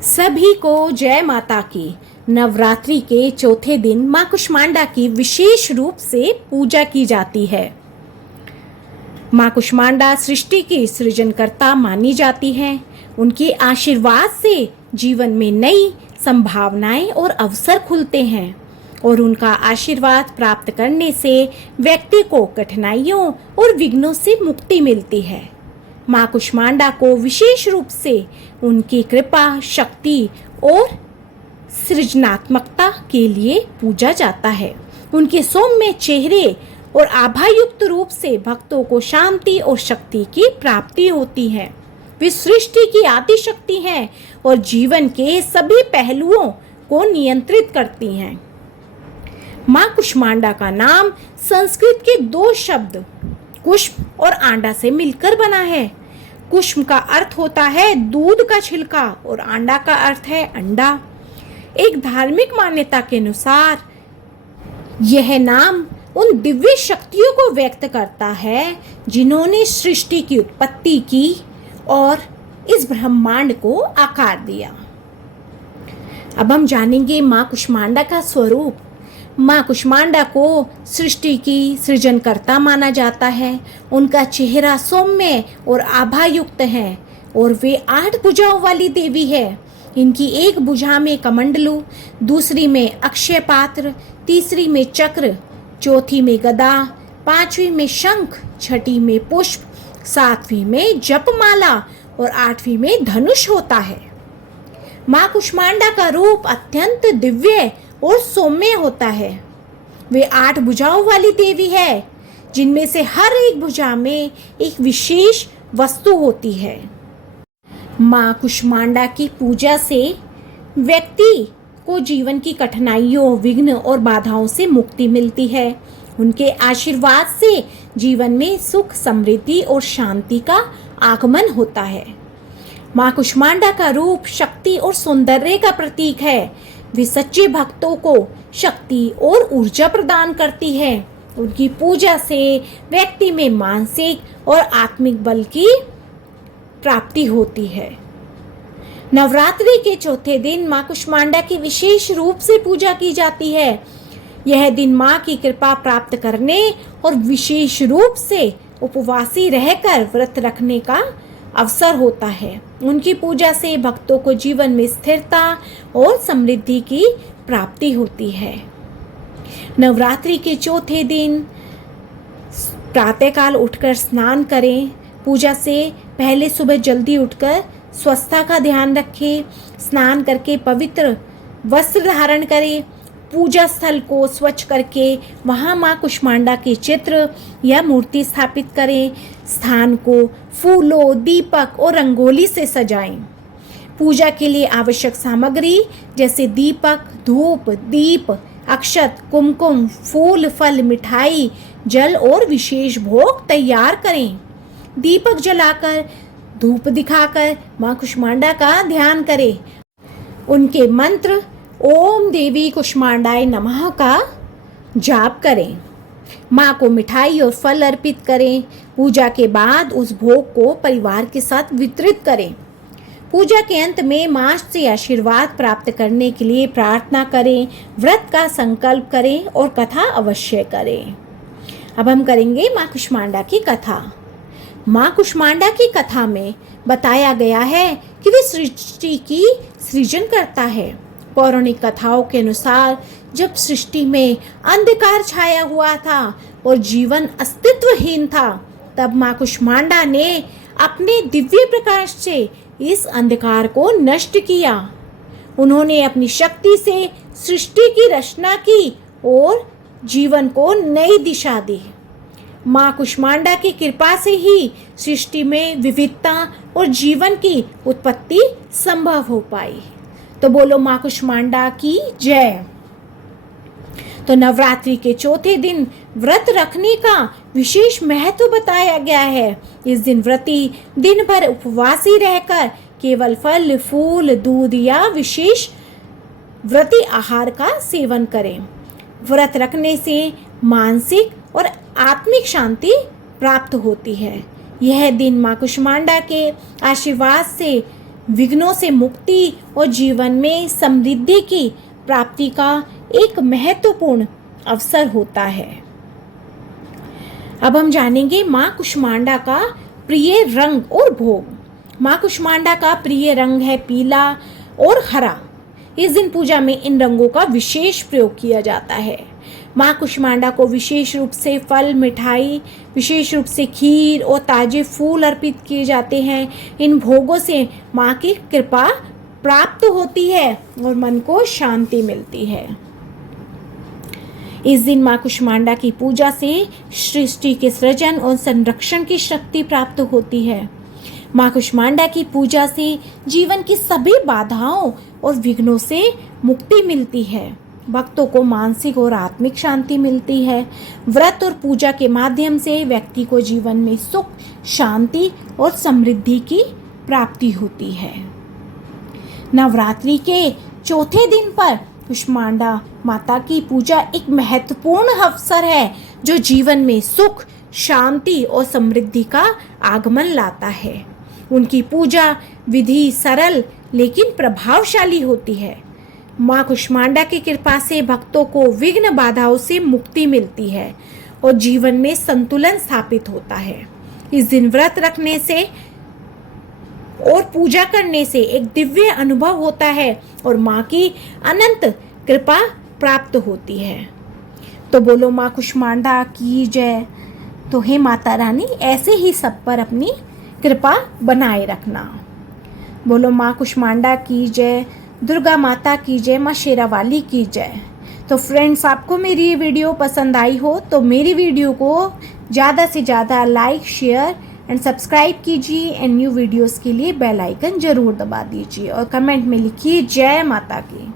सभी को जय माता की। नवरात्रि के चौथे दिन मां कुष्मांडा की विशेष रूप से पूजा की जाती है। मां कुष्मांडा सृष्टि की सृजनकर्ता मानी जाती है। उनके आशीर्वाद से जीवन में नई संभावनाएं और अवसर खुलते हैं और उनका आशीर्वाद प्राप्त करने से व्यक्ति को कठिनाइयों और विघ्नों से मुक्ति मिलती है। मां कुष्मांडा को विशेष रूप से उनकी कृपा, शक्ति और सृजनात्मकता के लिए पूजा जाता है। उनके सौम्य चेहरे और आभायुक्त रूप से भक्तों को शांति और शक्ति की प्राप्ति होती है। वे सृष्टि की आदि शक्ति हैं और जीवन के सभी पहलुओं को नियंत्रित करती हैं। मां कुष्मांडा का नाम संस्कृत के दो शब्द कुष्म और आंडा से मिलकर बना है। कुष्म का अर्थ होता है दूध का छिलका और आंडा का अर्थ है अंडा। एक धार्मिक मान्यता के अनुसार यह नाम उन दिव्य शक्तियों को व्यक्त करता है जिन्होंने सृष्टि की उत्पत्ति की और इस ब्रह्मांड को आकार दिया। अब हम जानेंगे मां कुष्मांडा का स्वरूप। मां कुष्मांडा को सृष्टि की सृजनकर्ता माना जाता है। उनका चेहरा सौम्य और आभायुक्त है और वे 8 भुजाओं वाली देवी है। इनकी एक भुजा में कमंडलू, दूसरी में अक्षय पात्र, तीसरी में चक्र, चौथी में गदा, 5वीं में शंख, 6ठी में पुष्प, 7वीं में जपमाला और 8वीं में धनुष होता है। मां कुष्मांडा का रूप अत्यंत दिव्य और सौम्य होता है। वे 8 भुजाओं वाली देवी है जिनमें से हर एक भुजा में एक विशेष वस्तु होती है। मां कुष्मांडा की पूजा से व्यक्ति को जीवन की कठिनाइयों, विघ्न और बाधाओं से मुक्ति मिलती है। उनके आशीर्वाद से जीवन में सुख, समृद्धि और शांति का आगमन होता है। मां कुष्मांडा का रूप शक्ति और सौंदर्य का प्रतीक है। वे सच्चे भक्तों को शक्ति और ऊर्जा प्रदान करती है। उनकी पूजा से व्यक्ति में मानसिक और आत्मिक बल की प्राप्ति होती है। नवरात्रि के चौथे दिन मां कुष्मांडा की विशेष रूप से पूजा की जाती है। यह दिन मां की कृपा प्राप्त करने और विशेष रूप से उपवासी रहकर व्रत रखने का अवसर होता है। उनकी पूजा से भक्तों को जीवन में स्थिरता और समृद्धि की प्राप्ति होती है। नवरात्रि के चौथे दिन प्रातःकाल उठकर स्नान करें। पूजा से पहले सुबह जल्दी उठकर स्वच्छता का ध्यान रखें। स्नान करके पवित्र वस्त्र धारण करें। पूजा स्थल को स्वच्छ करके वहाँ मां कुष्मांडा के चित्र या मूर्ति स्थापित करें। स्थान को फूलों, दीपक और रंगोली से सजाएं। पूजा के लिए आवश्यक सामग्री जैसे दीपक, धूप, दीप, अक्षत, कुमकुम, फूल, फल, मिठाई, जल और विशेष भोग तैयार करें। दीपक जलाकर, धूप दिखाकर मां कुष्मांडा का ध्यान करें। उनके मंत्र ओम देवी कुष्मांडाय नमः का जाप करें। मां को मिठाई और फल अर्पित करें। पूजा के बाद उस भोग को परिवार के साथ वितरित करें। पूजा के अंत में मां से आशीर्वाद प्राप्त करने के लिए प्रार्थना करें। व्रत का संकल्प करें और कथा अवश्य करें। अब हम करेंगे मां कुष्मांडा की कथा। मां कुष्मांडा की कथा में बताया गया है कि वे सृष्टि की सृजन करता है। पौराणिक कथाओं के अनुसार जब सृष्टि में अंधकार छाया हुआ था और जीवन अस्तित्वहीन था, तब मां कुष्मांडा ने अपने दिव्य प्रकाश से इस अंधकार को नष्ट किया। उन्होंने अपनी शक्ति से सृष्टि की रचना की और जीवन को नई दिशा दी। मां कुष्मांडा की कृपा से ही सृष्टि में विविधता और जीवन की उत्पत्ति संभव हो पाई। तो बोलो मां कुष्मांडा की जय। तो नवरात्रि के चौथे दिन व्रत रखने का विशेष महत्व बताया गया है। इस दिन व्रती दिन भर उपवासी रहकर केवल फल, फूल, दूध या विशेष व्रती आहार का सेवन करें। व्रत रखने से मानसिक और आत्मिक शांति प्राप्त होती है। यह दिन मां कुष्मांडा के आशीर्वाद से विघ्नों से मुक्ति और जीवन में समृद्धि की प्राप्ति का एक महत्वपूर्ण अवसर होता है। अब हम जानेंगे मां कुष्मांडा का प्रिय रंग और भोग। मां कुष्मांडा का प्रिय रंग है पीला और हरा। इस दिन पूजा में इन रंगों का विशेष प्रयोग किया जाता है। मां कुष्मांडा को विशेष रूप से फल, मिठाई, विशेष रूप से खीर और ताजे फूल अर्पित किए जाते हैं। इन भोगों से मां की कृपा प्राप्त होती है और मन को शांति मिलती है। इस दिन मां कुष्मांडा की पूजा से सृष्टि के सृजन और संरक्षण की शक्ति प्राप्त होती है। मां कुष्मांडा की पूजा से जीवन की सभी बाधाओं और विघ्नों से मुक्ति मिलती है। भक्तों को मानसिक और आत्मिक शांति मिलती है। व्रत और पूजा के माध्यम से व्यक्ति को जीवन में सुख, शांति और समृद्धि की प्राप्ति होती है। नवरात्रि के चौथे दिन पर कुष्मांडा माता की पूजा एक महत्वपूर्ण अवसर है जो जीवन में सुख, शांति और समृद्धि का आगमन लाता है। उनकी पूजा विधि सरल लेकिन प्रभावशाली होती है। मां कुष्मांडा की कृपा से भक्तों को विघ्न बाधाओं से मुक्ति मिलती है और जीवन में संतुलन स्थापित होता है। इस दिन व्रत रखने से और पूजा करने से एक दिव्य अनुभव होता है और मां की अनंत कृपा प्राप्त होती है। तो बोलो मां कुष्मांडा की जय। तो हे माता रानी, ऐसे ही सब पर अपनी कृपा बनाए रखना। बोलो मां कुष्मांडा की जय, दुर्गा माता की जय, मां शेरावाली की जय। तो फ्रेंड्स, आपको मेरी ये वीडियो पसंद आई हो तो मेरी वीडियो को ज़्यादा से ज़्यादा लाइक, शेयर एंड सब्सक्राइब कीजिए एंड न्यू वीडियोस के लिए बेल आइकन जरूर दबा दीजिए और कमेंट में लिखिए जय माता की।